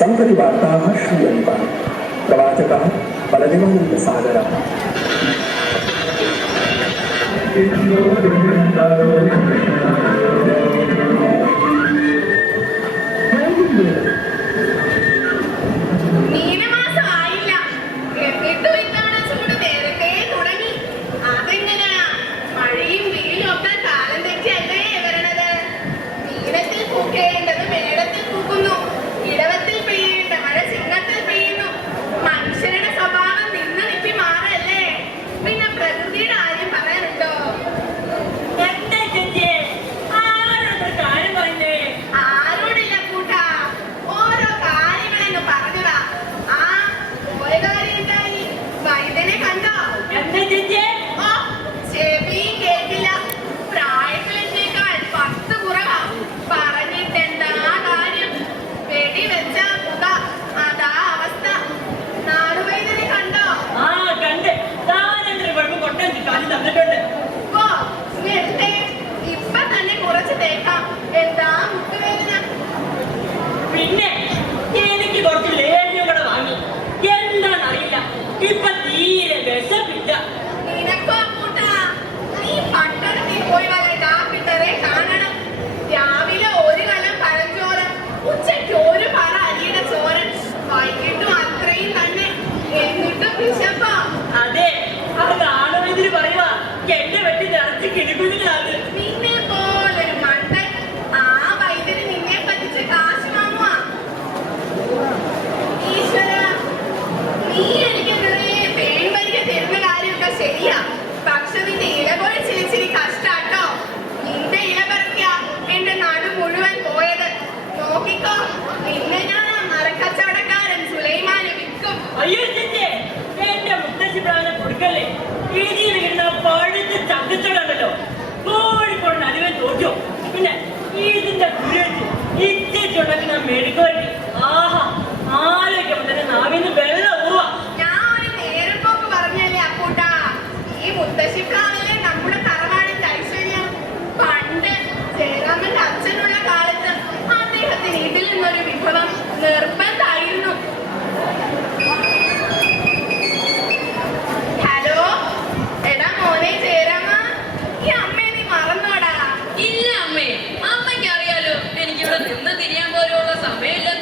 सम्प्रति वार्ताः श्रूयन्ताः। प्रवाचकः बलदेवानन्दसागरः। അമ്മയ്ക്ക് അറിയാലോ, എനിക്കിവിടെ നിന്ന് തിരിയാൻ പോലുള്ള സമയമില്ല.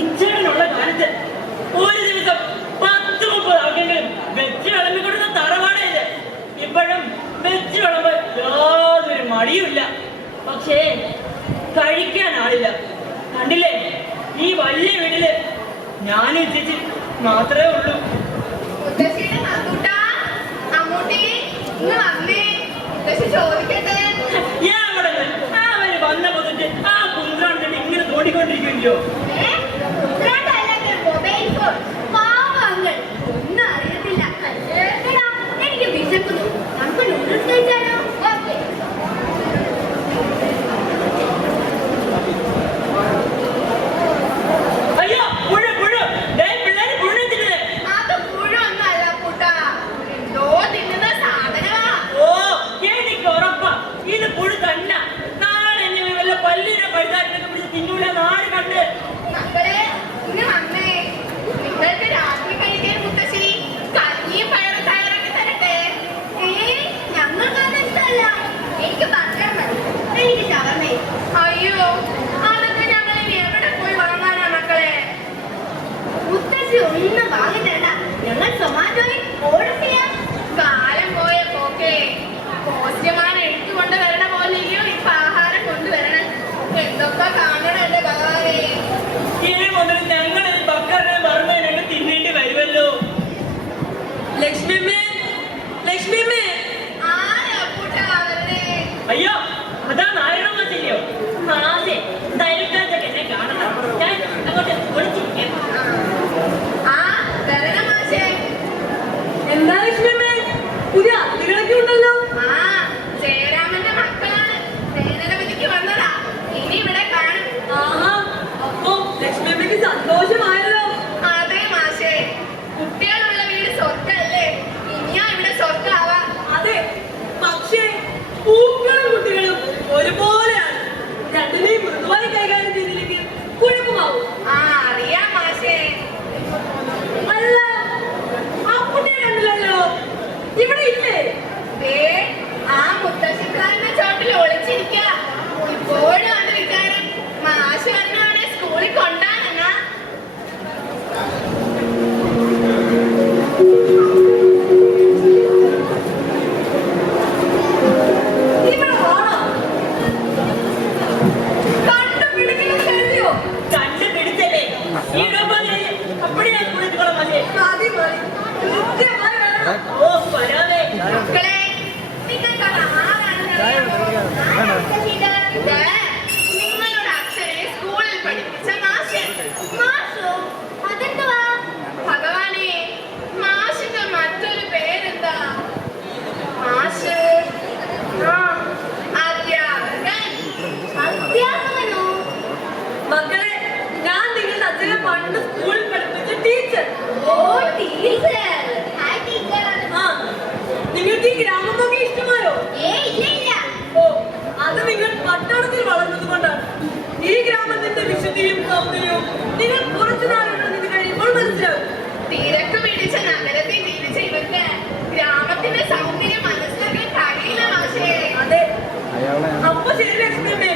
ഇച്ഛനുള്ള കാലത്ത് ഒരു ദിവസം 10-30 ആൾക്കെങ്കിലും വെച്ച് വിളമ്പിക്കൊടുത്ത തറവാടയില്ല. ഇപ്പോഴും വെച്ച് വിളമ്പാൻ യാതൊരു മടിയുമില്ല. പക്ഷേ കഴിക്കാൻ ആളില്ല. കണ്ടില്ലേ, ഈ വലിയ വീട്ടില് ഞാനും ചേച്ചി മാത്രമേ ഉള്ളൂ. അവര് വന്ന മുതൽ ആ കുന്ത്രണ്ടിട്ട് ഇങ്ങനെ തോണ്ടിക്കൊണ്ടിരിക്കുകയോ. എനിക്ക് വിശക്കുന്നു. നമുക്ക് നൂഡിൽസ് കഴിച്ചാലോ? അയ്യോ, പുഴു പുഴു പിള്ളേര് പുഴുത്തില്ലേ? അത് പുഴൊന്നല്ല കൂട്ടാ, എന്തോ തിന്നുന്ന സാധനമാ. ഓ, എനിക്ക് ഉറപ്പാ ഇത് പുഴു തന്നെ. നാളെ ഇനി വല്ല പല്ലിനെ പഴുതാരിനൊക്കെ പിടിച്ച് തിന്നൂല നാട് കണ്ട്. മക്കളെ ഇന്ന് വന്നേ, നിങ്ങൾക്ക് രാത്രി കഴിക്കാൻ മുത്തശ്ശി കഞ്ഞിയും പയറും തയ്യാറാക്കി തരട്ടെ. ഞങ്ങൾക്കത് ഇഷ്ടമല്ല. എനിക്ക് ബർഗർ മതി, എനിക്ക് ഷവർമ്മ. അയ്യോ, അതൊക്കെ ഞങ്ങൾ ഇനി എവിടെ പോയി വാങ്ങാനാ മക്കളെ? മുത്തശ്ശി ഒന്നും വാങ്ങി തരണ്ട, ഞങ്ങൾ സൊമാറ്റോയിൽ ഓർഡർ ചെയ്യാം. കാലം പോയ പോക്കേ, പോസ്റ്റ്മാൻ എഴുത്തുകൊണ്ട് വരണ പോലെയോ ഇപ്പൊ ആഹാരം കൊണ്ടുവരണം. എന്തൊക്കെ കാണണം എന്റെ ഭഗവാനെ. ഇനി മുതൽ ഞങ്ങൾ ബക്കറിനെ ബർമ്മേനൊക്കെ തിന്നേണ്ടി വരുമല്ലോ. ലക്ഷ്മിയമ്മേ, ലക്ഷ്മിയമ്മേ. ആരാ കൂട്ടാ വരുന്നേ? അയ്യോ, അതാ നാരായണ ചെയ്യോ. ആദ്യം ധൈര്യക്കാരൊക്കെ എന്നെ കാണണം. ഞാൻ അങ്ങോട്ട് ഒളിച്ചിരിക്കാം. ആ വരണം മാഷേ. എന്താ ലക്ഷ്മിയമ്മേ, പുതിയ അതിഥികളൊക്കെ ഉണ്ടല്ലോ. ആ ജയരാമന്റെ മക്കളാണ്, വേനലവധിക്ക് വന്നതാ. ഇനി ഇവിടെ കാണും. ആഹാ, അപ്പൊ ലക്ഷ്മിയമ്മയ്ക്ക് സന്തോഷമായല്ലോ. അതെ മാഷേ, കുട്ടികളുള്ള വീട് സ്വർഗല്ലേ. ഇനിയാ ഇവിടെ സ്വർഗാവാ. അതെ, പക്ഷേ പൂക്കളും കുട്ടികളും ഒരുപോലെയാണ്. രണ്ടിനെയും മൃദുവായി കൈകാര്യം ചെയ്തില്ലെങ്കിൽ കുഴപ്പമാവും. ആ അറിയാം മാഷേ. അല്ല, ആ കുട്ടിയെ കണ്ടില്ലല്ലോ, ഇവിടെ ഇല്ലേ? ദേ, ആ മുത്തശ്ശിക്കാരന്റെ ചോട്ടിൽ ഒളിച്ചിരിക്ക. ഇപ്പോഴും അത് വിചാരം മാഷ് വന്നവനെ സ്കൂളിൽ കൊണ്ടാണെന്നാ. ഇവിടെ വാണോ? കണ്ടുപിടിക്കണം കരുതിയോ? കണ്ടുപിടിച്ചല്ലേ അപ്പടിയാ കുളിച്ചോളാം. മതി മതി, കൃത്യമായി വേണം. ഓ വരാതെ. മക്കളെ, നിങ്ങൾക്ക് ആരാണെന്ന് അറിയാമോ? ആ മുത്തശ്ശിയുടെ നിങ്ങളോട് അച്ഛനെ സ്കൂളിൽ പഠിപ്പിച്ച മാഷ്. മാഷോ? അതെന്തുവാ? ഭഗവാനെ, മാഷിന്റെ മറ്റൊരു പേരെന്താ? മാഷ്. ആ, അധ്യാപകൻ. അധ്യാപകനോ? മക്കളെ, ഞാൻ നിങ്ങളുടെ അച്ഛനെ പണ്ട് സ്കൂളിൽ പഠിപ്പിച്ച ടീച്ചർ. ഓ ടീച്ചർ. Hi teacher. ആ, നിങ്ങൾക്ക് ഈ ഗ്രാമമൊക്കെ ഇഷ്ടമായോ? ഇല്ല ഇല്ല. ഓ, അത് നിങ്ങൾ പട്ടണത്തിൽ വളർന്നത് കൊണ്ടാണ്. ഈ ഗ്രാമത്തിന്റെ വിശുദ്ധിയും സൗന്ദര്യവും നിങ്ങൾ കുറച്ചു നാളുകൾ കഴിയുമ്പോൾ മനസ്സിലാവും. തിരക്ക് പിടിച്ച നഗരത്തിൽ ജീവിച്ച ഇവർക്ക് ഗ്രാമത്തിന്റെ സൗന്ദര്യം മനസ്സിലാക്കാൻ കഴിയില്ല മാഷേ. അതെ, അപ്പൊ ശരി ലക്ഷ്മിയമ്മേ,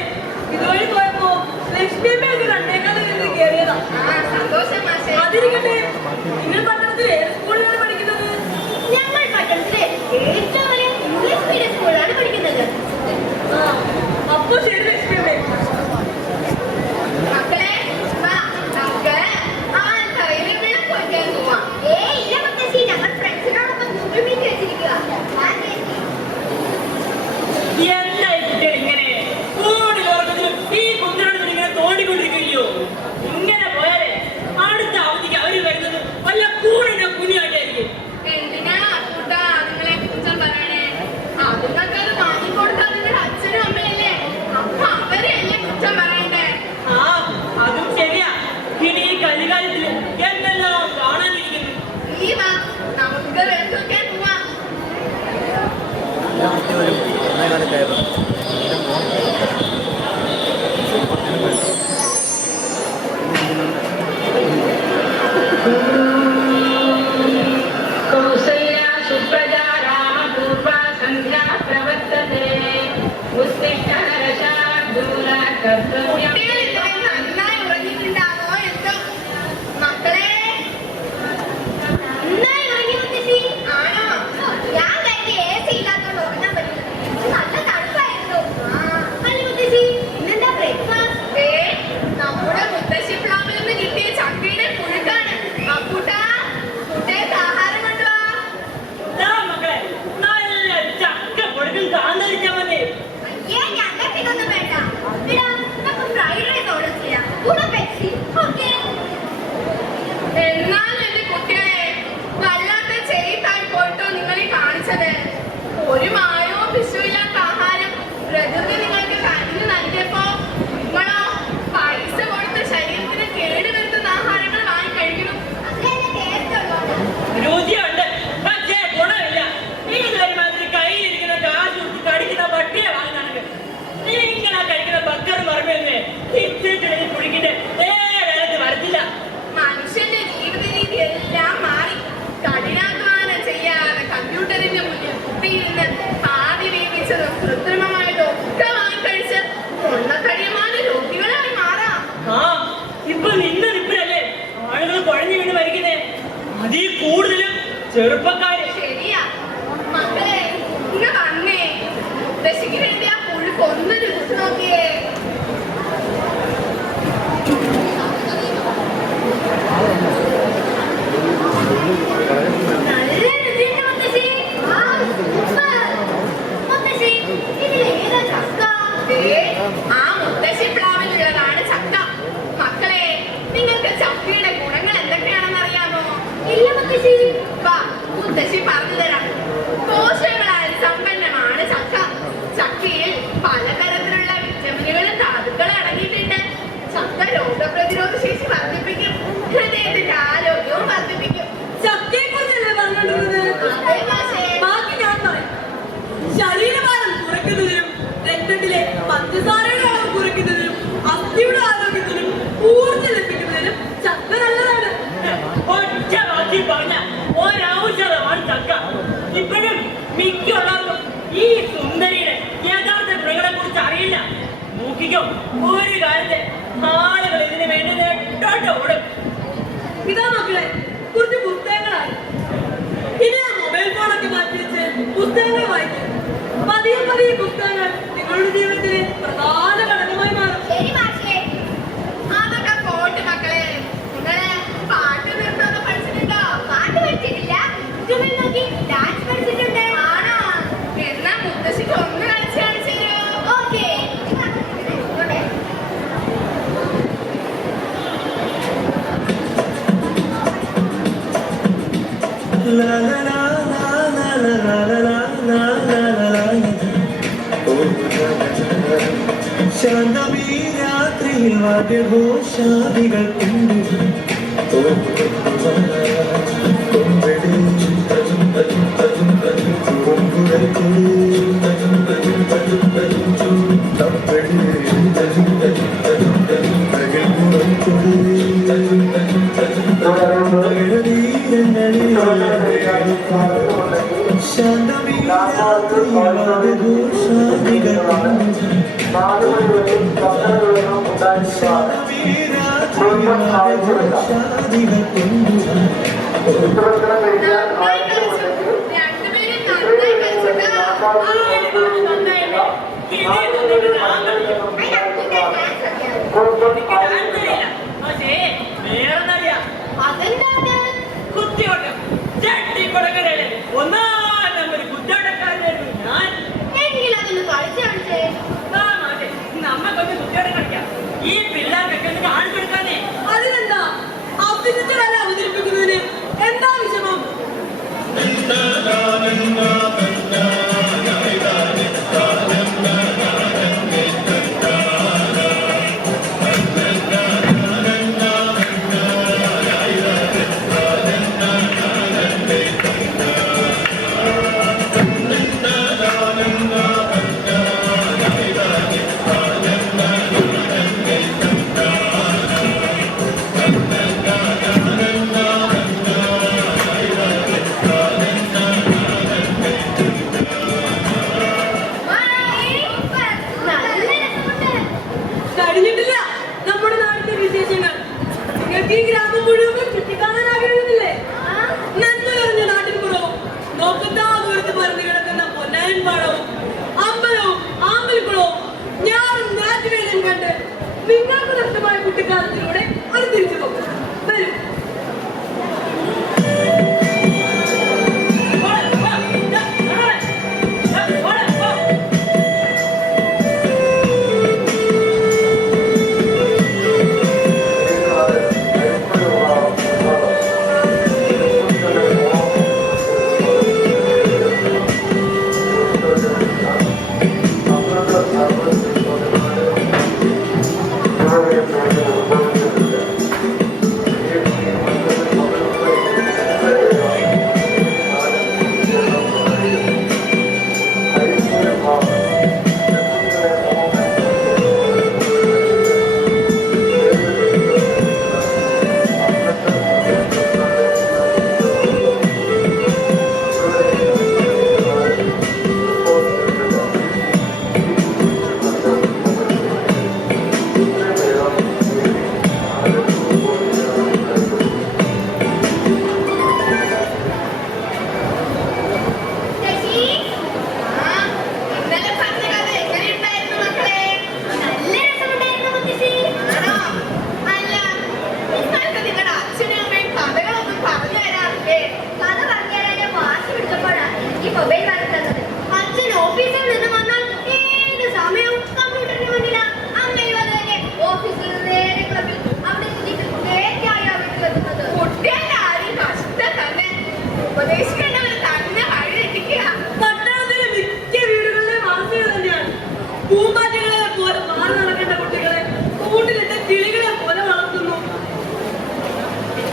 ഇതുവഴി പോയപ്പോ ലക്ഷ്മിയമ്മയൊക്കെ കണ്ടേക്കാതെ നിന്ന് കയറിയതാ. ആ സന്തോഷം മാഷേ. അതിരിക്കട്ടെ, നിങ്ങൾ പട്ടണത്തിൽ ഏത് സ്കൂളിലാണ് പഠിക്കുന്നത്? ഞങ്ങൾ പട്ടണത്തിലെ ഏറ്റവും വലിയ ഇംഗ്ലീഷ് മീഡിയം സ്കൂളിലാണ് പഠിക്കുന്നത്. ആ, അപ്പൊ ശരി ലക്ഷ്മിയമ്മേ. മക്കളെ, വാ, നമുക്ക് ആൾക്കറിയിലെ വിളക്ക് വയ്ക്കാൻ പോവാം. ഇല്ല മുത്തശ്ശി, ഞങ്ങൾ ഫ്രണ്ട്സിനോടൊപ്പം ഗൂഗിൾ മീറ്റ് വെച്ചിരിക്കുക. എന്തായി കുട്ടികൾ ഇങ്ങനെ കൂടുതൽ ഓർമ്മത്തിലും ഈ കുന്ത്രോട് ഇങ്ങനെ തോണ്ടിക്കൊണ്ടിരിക്കുകയോ? ഇങ്ങനെ പോയാലേ അടുത്ത അവധിക്ക് അവര് വരുന്നത് വല്ല കൂടിനെ കുഞ്ഞായിട്ടായിരിക്കും. എന്തിനാ കൂട്ടാ നിങ്ങളെ കുറിച്ച് പറയണേ? അതുങ്ങൾക്കത് വാങ്ങിക്കൊടുത്താൽ നിങ്ങളുടെ അച്ഛനും അമ്മയല്ലേ, അപ്പൊ അവരെയല്ലേ കുറ്റം പറയണ്ടേ? ആ, അതും ശരിയാ. ഇനി ഈ കലികാലത്തില് എന്തെല്ലാം കാണാനിരിക്കുന്നു. ഈ വാ, നമുക്ക് വിളക്ക് വയ്ക്കാൻ പോവാം. कौसल्या सुप्रजा रामपूर्वा सन्ध्या प्रवर्तते उत्तिष्ठ नरशार्दूला कर्तव्यं കുട്ടികൾ ഇത്രയും നന്നായി ഉറങ്ങിയിട്ടുണ്ടാവോ എന്തോ. ചെറുപ്പക്കാര്. ശരിയാ മക്കളെ, ഇങ്ങ് വന്നേ. മുത്തശ്ശിക്ക് വേണ്ടി ആ പുഴുക്ക് ഒന്ന് രുചിച്ചു നോക്കിയേ. നല്ല രുചിയുണ്ട് മുത്തശ്ശി. ആ, സൂപ്പർ. മുത്തശ്ശി, ഇതിലേതാ ചക്ക? ആ മുത്തശ്ശി പ്ലാവിലുള്ളതാണ് ചക്ക. മക്കളെ, നിങ്ങൾക്ക് ചക്കയുടെ ഗുണങ്ങൾ എന്തൊക്കെയാണെന്ന് അറിയാമോ? ഇല്ല മുത്തശ്ശി. വാ, മുത്തശ്ശി പറഞ്ഞു തരാം. പോഷകങ്ങളാൽ സമ്പന്നമാണ് ചക്ക. ചക്കയിൽ പലതരത്തിലുള്ള വിറ്റമിനുകളും ധാതുക്കളും അടങ്ങിയിട്ടുണ്ട്. ചക്ക രോഗപ്രതിരോധ ശേഷി വർദ്ധിപ്പിക്കും, ഹൃദയത്തിന്റെ ആരോഗ്യവും വർദ്ധിപ്പിക്കും. ചക്കയെ കുറിച്ചല്ലേ പറഞ്ഞോണ്ടിരുന്നത്? അതെ മാഷേ. ബാക്കി ഞാൻ പറയാം. ശരീരഭാരം കുറയ്ക്കുന്നതിനും രക്തത്തിലെ പഞ്ചസാരയുടെ അളവ് കുറയ്ക്കുന്നതിനും അസ്ഥിയുടെ ആരോഗ്യത്തിനും ഊർജ്ജം ലഭിക്കുന്നതിനും ചക്ക നല്ലതാണ്. ഒറ്റ വാക്കി പറഞ്ഞ ഒരൗഷധമാണ് ചക്ക. ഇപ്പോഴും മിക്കുള്ളവർക്കും ഈ സുന്ദരിയുടെ യഥാർത്ഥ ഗുണങ്ങളെ കുറിച്ച് അറിയില്ല. നോക്കിക്കോ, ഒരു കാലത്ത് ആളുകൾ ഇതിനു വേണ്ടി നെട്ടോട്ട് ഓടും. ഇതാ മക്കളെ, കുറച്ച് പുസ്തകങ്ങളായി. ഇനി ആ മൊബൈൽ ഫോണൊക്കെ മാറ്റി വെച്ച് പുസ്തകങ്ങൾ വായിക്കും. പതിയെ പതിയെ പുസ്തകങ്ങൾ നിങ്ങളുടെ ജീവിതത്തിലെ പ്രധാന ഘടകമായി മാറും. ശരി മാഷേ. അതൊക്കെ പോട്ട് മക്കളെ. നിങ്ങള് പാട്ട് നൃത്തമൊക്കെ പഠിച്ചിട്ടുണ്ടോ? പാട്ട് പഠിച്ചിട്ടില്ല. യൂട്യൂബിൽ നോക്കി ഡാൻസ് പഠിച്ചിട്ടുണ്ട്. ആണോ? എന്നാ മുത്തശ്ശിക്ക് ഒന്ന് കളിച്ച് കാണിച്ചു തരുമോ? Okay. La la la la la la la la la la la la. ശാന്തമീ രാത്രിയിൽ വാദ്യഘോഷാദികൾ ശാന്തമീ രാത്രിയിൽ വാദ്യഘോഷാദികൾ നന്നായി കളിച്ചു. രണ്ടുപേരും നന്നായി കളിച്ചിട്ടോ? അതെന്താണ്? കുത്തിയോട്ടം ചട്ടിക്കൊടക്കരല്ലേ ഒന്നാം നമ്പർ കുത്തിയോട്ടക്കാരനായിരുന്നു ഞാൻ. എങ്കിൽ അതൊന്ന് കളിച്ചു കാണിച്ചേ. നമ്മക്കൊന്ന് കുത്തിയോട്ടം കളിക്കാം. ഈ പിള്ളേർക്കൊക്കെ ഒന്ന് കാണിച്ചു കൊടുക്കാനേ. അതിനെന്താ അഭ്യസിച്ച കല അവതരിപ്പിക്കുന്നതിന് എന്താ വിഷമം? കഴിഞ്ഞിട്ടില്ല നമ്മുടെ നാടിന്റെ വിശേഷങ്ങൾ. നിങ്ങൾക്ക് ഈ ഗ്രാമം മുഴുവൻ ചുറ്റിക്കാണാൻ ആഗ്രഹിക്കുന്നില്ലേ? നന്മ നിറഞ്ഞ നാട്ടിൻ പുറവും നോക്കത്താ ദൂരത്ത് പരന്നു കിടക്കുന്ന പൊന്നായൻ പാടവും അമ്പലവും ആമ്പൽക്കുളവും ഞാറും ഞാറ്റുവേലയും കണ്ട് നിങ്ങൾക്ക് നഷ്ടമായ കുട്ടിക്കാലത്തിലൂടെ ഒരു തിരിച്ചു പോകും. വരും.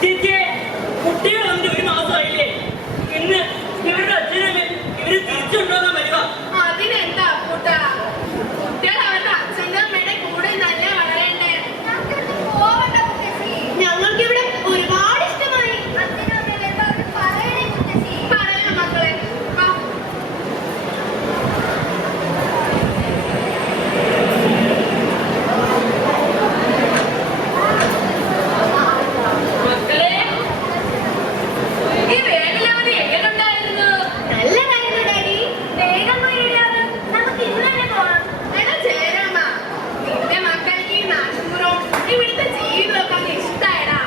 കുട്ടികൾ വന്നിട്ട് 1 മാസമായില്ലേ? ഇന്ന് ഇവരുടെ അച്ഛനല്ലേ ഇവര് തിരിച്ചുണ്ടോന്നാ വരുക. അതിനെന്താ കൂട്ടാ, കുട്ടികൾ അവരുടെ അച്ഛൻ്റെ അമ്മയുടെ കൂടെ നല്ല വളരണ്ടേ. ഞങ്ങൾക്ക് ഇവിടെ ഒരുപാട് ഇഷ്ടമായി. പറയാം മക്കളെ. മക്കളെ, ഈ വേനലവധി എങ്ങനെയുണ്ടായിരുന്നു? നല്ലതായിരുന്നു ഡാഡി. വേഗം പോയിടാതെ നമുക്ക് ഇന്ന് തന്നെ പോവാം. എടാ ജയരാമ, നിന്റെ മക്കൾക്ക് ഈ നാട്ടുപുറവും ഇവിടുത്തെ ജീവിതമൊക്കെ അങ്ങ് ഇഷ്ടായടാ.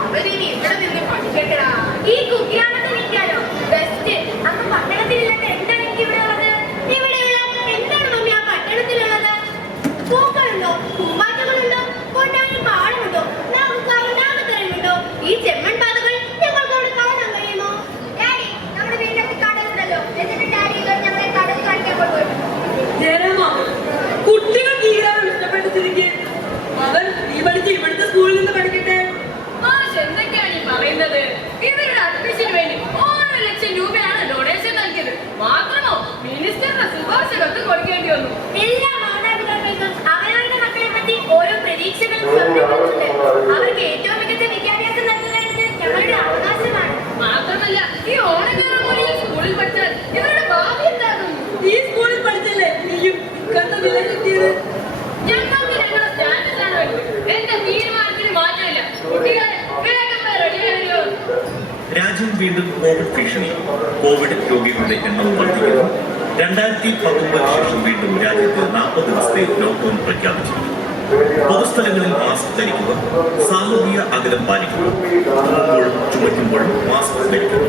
അവരിനി ഇവിടെ നിന്ന് പഠിക്കട്ടെടാ. ഈ കുഗ്രാമത്തിൽ നിൽക്കാലോ ബെസ്റ്റ്. അന്ന് പട്ടണത്തിലില്ലാത്ത എന്താണ് എനിക്ക് ഇവിടെ ഉള്ളത്? ഇവിടെയുള്ള എന്താണ് മമ്മി ആ പട്ടണത്തിലുള്ളത്? പൂക്കളുണ്ടോ, പൂമ്പാറ്റകളുണ്ടോ, കൊണ്ടാടി പാടമുണ്ടോ, നാമത്തരമുണ്ടോ? ഈ ചെമ്മൺ പാതകൾ ഞങ്ങൾക്ക് അവിടെ കാണാൻ കഴിയുമോ? ഡാഡി, നമ്മുടെ വീട്ടിലൊക്കെ കടലുണ്ടല്ലോ. എന്നിട്ട് ഡാഡി ഞങ്ങളെ കടൽ കാണിക്കാൻ കൊണ്ടുപോയി. ജയരാമ, കുട്ടികൾക്ക് ഈ ഗ്രാമം ഇഷ്ടപ്പെട്ട സ്ഥിതിക്ക് അവർ ഈ പഠിച്ച് ഇവിടുത്തെ സ്കൂളിൽ നിന്ന് പഠിക്കട്ടെ. എന്തൊക്കെയാണ് ഈ പറയുന്നത്? ഇവരുടെ അഡ്മിഷന് വേണ്ടി 1 ലക്ഷം രൂപയാണ് ഡൊണേഷൻ നൽകിയത്. മാത്രമോ മിനിസ്റ്ററുടെ ശുപാർശ കത്ത് കൊടുക്കേണ്ടി വന്നു. എല്ലാ മാതാപിതാക്കൾക്കും അവരവരുടെ മക്കളെ പറ്റി ഓരോ പ്രതീക്ഷകളും സ്വപ്നങ്ങളുമുണ്ട്. അവർക്ക് ഏറ്റവും മികച്ച വിദ്യാഭ്യാസം നൽകുന്നത് ഞങ്ങളുടെ അവകാശമാണ്. മാത്രമല്ല, ഈ ഓണക്കാലം സ്കൂളിൽ പഠിച്ചാൽ ഇവരുടെ ഭാവി എന്താകും? ഈ സ്കൂളിൽ പഠിച്ചല്ലേ നീയും കണ്ട വിലയിരുത്തിയത്? ഞങ്ങൾക്ക് ഞങ്ങളുടെ സ്റ്റാൻഡേർഡാണ് വേണ്ടത്. എന്റെ തീരുമാനത്തിന് മാറ്റമില്ല. കുട്ടികളെ വേഗം റെഡിയായോ? രാജ്യം വീണ്ടും കോവിഡ് ഭീഷണി. കോവിഡ് രോഗികളുടെ എണ്ണം വർദ്ധിക്കുന്നു. 2019 ശേഷം വീണ്ടും രാജ്യത്ത് 40 ദിവസത്തെ ലോക്ക്ഡൌൺ പ്രഖ്യാപിച്ചു. പൊതുസ്ഥലങ്ങളിൽ മാസ്ക് ധരിക്കുക, സാമൂഹിക അകലം പാലിക്കുക, തുമ്മുമ്പോഴും ചുമയ്ക്കുമ്പോഴും മാസ്ക് ധരിക്കുക.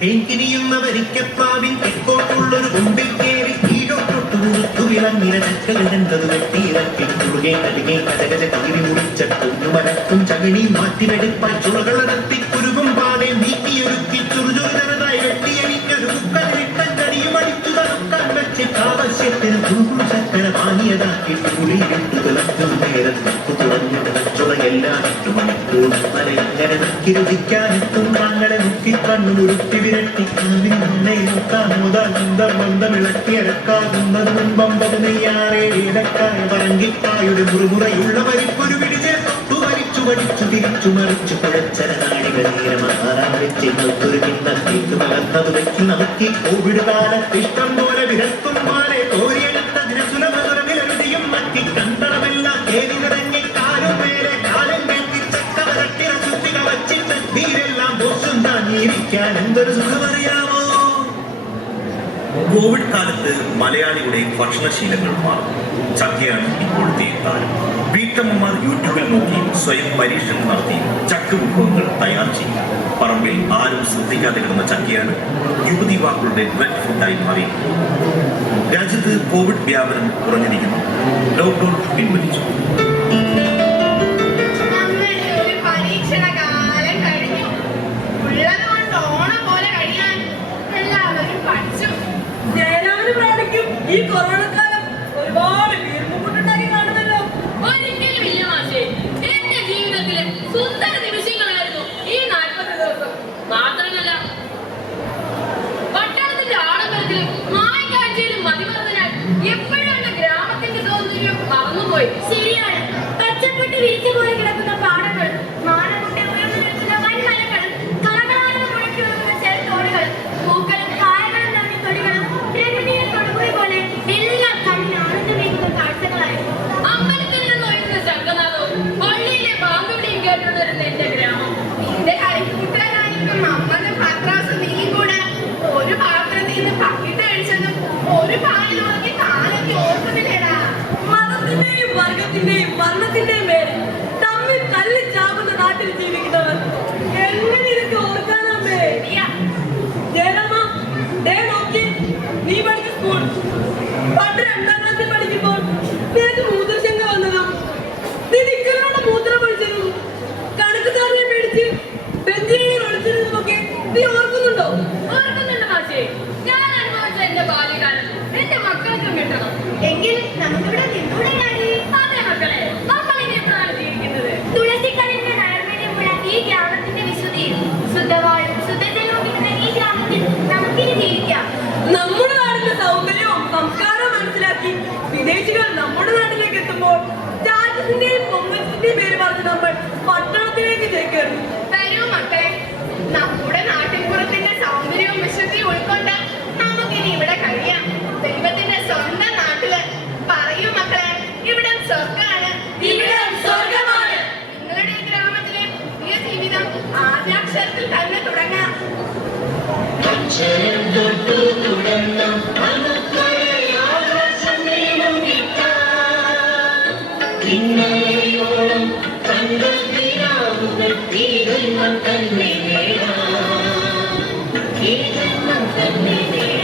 തേൻകിനിയുന്ന വരിക്കപ്പാവിൻ തെക്കോട്ടുള്ളൊരു മുമ്പിൽ കയറി കീഴോട്ടൊട്ടു മുറുത്തു വിളങ്ങിന ചക്കലിടേണ്ടത് വെട്ടിയിറക്കി കുറുകെ കടുകെ കടകര കീറി മുറിച്ച കുഞ്ഞുമരക്കും ചകിണി മാറ്റിവെടുപ്പാൻ ചുളകളടത്തി കുരുകും പാടെ നീക്കിയൊരുക്കി ചുറുചുറുതായി വെട്ടിയണിഞ്ഞൊരു കുക്കലിട്ടൻ കടിയും അടിച്ചു തറുക്കാൻ വെച്ചിട്ട് ആവശ്യത്തിന് കുറുകും ചക്കര പാനിയതാക്കി പുളിയിട്ടു തിളച്ചു നേരം തപ്പു തുറഞ്ഞു ചുളയെല്ലാം മണിക്കൂർ മലയങ്ങനെ നക്കിരുതിക്കാനെത്തും താങ്കളെ നോക്കി കണ്ണു മുറുത്തി വിരട്ടി കാവിൻ മുന്നേ നോക്കാൻ മുതൽ മന്ദമിളക്കിയരക്കാകുന്നത് മുൻപമ്പത് നെയ്യാറേ ഇടക്കായ പറങ്കിക്കായുടെ മുറുമുറയുള്ള വരിപ്പൊരു പിടിച്ച് തൊട്ടു വരിച്ചു വടിച്ചു തിരിച്ചു മറിച്ചു കുഴച്ചര നാടികൾ നീരമാറാൻ വെച്ചിങ്ങൾക്കൊരു പിന്നത്തേക്ക് മലർന്നത് വെച്ച് നമുക്ക് കോവിഡ് കാലത്ത് ഇഷ്ടം പോലെ വിരക്കും പോലെ കോരിയെടുത്തതിന് സുലഭനിലരുതിയും മറ്റി കണ്ടണമെല്ലാം കേറി നിറങ്ങി കാലും മേലെ കാലം കേട്ടി ചക്കവരട്ടിറ ചുറ്റിക വച്ചിട്ട് നീരെല്ലാം ദോഷം താങ്ങിയിരിക്കാൻ എന്തൊരു സുഖമറിയാമോ? കോവിഡ് കാലത്ത് മലയാളിയുടെ ഭക്ഷണശീലങ്ങൾ മാറും. ചക്കയാണ് ഇപ്പോഴത്തെ താരം. വീട്ടമ്മമാർ യൂട്യൂബിൽ നോക്കി സ്വയം പരീക്ഷണം നടത്തി ചക്ക വിഭവങ്ങൾ തയ്യാർ ചെയ്യും. പറമ്പിൽ ആരും ശ്രദ്ധിക്കാതെ കിടന്ന ചക്കയാണ് യുവതിവാക്കളുടെ വെറ്റ് ഫുഡായി മാറി. രാജ്യത്ത് കോവിഡ് വ്യാപനം കുറഞ്ഞിരിക്കുന്നു. ലോക്ക്ഡൌൺ പിൻവലിച്ചു. ഈ കൊറോണ കാലം ഒരുപാട് വീർപ്പുണ്ടാക്കി കാണുമല്ലോ. ഒരിക്കലും ഇല്ല മാഷേ. എന്റെ ജീവിതത്തിലെ സുന്ദര നിമിഷങ്ങളായിരുന്നു ഈ 40 ദിവസം. മാത്രമല്ല, പട്ടണത്തിന്റെ ആഡംബരത്തിലും മായക്കാഴ്ചയിലും മതിമറന്നതിനാൽ എപ്പോഴും എന്റെ ഗ്രാമത്തിന്റെ സൗന്ദര്യം മറന്നുപോയി. ശരിയാണ്. പച്ചപ്പെട്ട് വിരിച്ചു പോലെ കിടക്കുന്ന പാടങ്ങൾ, മാനമുട്ടെ ഉയർന്നു നിൽക്കുന്ന വൻമരങ്ങൾ, കളകളാണെന്ന് മുഴക്കി ഒഴുകുന്ന ചെറുതോടുകൾ, പൂക്കളും കായകളും നിറഞ്ഞ തൊടികളും പ്രകൃതിയെ തൊടുകുറി പോലെ എല്ലാം കണ്ണിന് ആനന്ദമേകുന്ന കാഴ്ചകളായിരുന്നു. അമ്പലത്തിൽ നിന്ന് ഒഴുകുന്ന ശംഖനാഥവും പള്ളിയിലെ ബാങ്കുവിളിയും കേട്ടുകൊണ്ടിരുന്ന എന്റെ ഗ്രാമം. എന്റെ കളിക്കൂട്ടുകാരായിരിക്കും അമ്മനും പത്രാസും നീ കൂടെ ഒരു പാത്രത്തിൽ നിന്ന് പക്കിട്ട് കഴിച്ചതും ഒരു പാലിൽ ഉറങ്ങി കാലൊക്കെ ഓർക്കുന്നില്ലേടാ. മതത്തിന്റെയും പറയുമ്പോൾ രാജ്യത്തിന്റെയും പൊങ്കത്തിന്റെയും പേര് പറഞ്ഞ് നമ്മൾ പട്ടണത്തിലേക്ക് ചേക്കേറും. വരൂ മക്കളെ, നമ്മുടെ നാട്ടിൻപുറത്തിന്റെ സൗന്ദര്യവും വിശുദ്ധിയും ഉൾക്കൊണ്ട് നമുക്കിനി ഇവിടെ കഴിയാം. ദൈവത്തിന്റെ സ്വന്തം നാട്ടില്. പറയൂ മക്കളെ, ഇവിടെ സ്വർഗമാണ്. ഇവിടം സ്വർഗമാണ്. നിങ്ങളുടെ ഈ ഗ്രാമത്തിലെ പുതിയ ജീവിതം ആദ്യാക്ഷരത്തിൽ തന്നെ തുടങ്ങാം. അക്ഷരം തൊട്ടു തുടർന്ന ഇന്നലെയോളം കണ്ടെത്തിയാവുകൾ ഈ ജന്മം തന്നെ നേടാം. ഈ ജന്മം തന്നെ നേടാം.